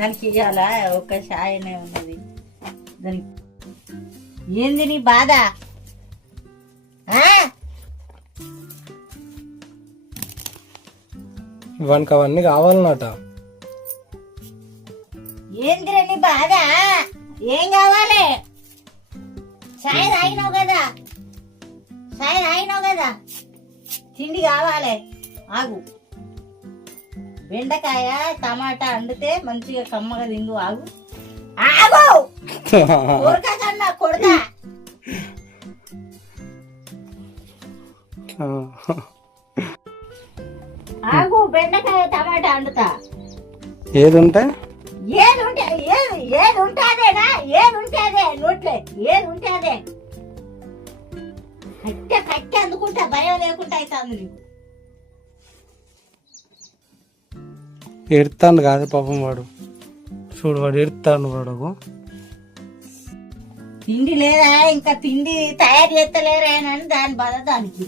దానికి ఇవ్వాలా ఒక షాయనే ఉన్నది దానికి. ఏంది నీ బాధ? వానికి అవన్నీ కావాలన్నట. ఏందిరా నీ బాధ? ఏం కావాలి? చాయ్ తాగినావు కదా, చాయ్ తాగినావు కదా, తిండి కావాలి. ఆగు, బెండకాయ టమాటా వండితే మంచిగా కమ్మగా తిండు. ఆగు ఆగు, కొడక కన్నా కొడక. ఆగు, బెండకాయ టమాటా వండుతా. ఏది ఉంటే ఏది ఉంటే ఏది ఉంటే అదేనా? ఏది ఉంటే అదే నోట్లే, ఏది ఉంటే అదే. కట్టె కట్టె అందుకుంటా, భయం లేకుండా అవుతుంది నీకు. ఎడతాను కాదు పాపం వాడు. చూడు వాడు ఎడతాను వాడు. తిండి లేదా ఇంకా, తిండి తయారు చేస్తలేరా అని దాని బాధ దానికి.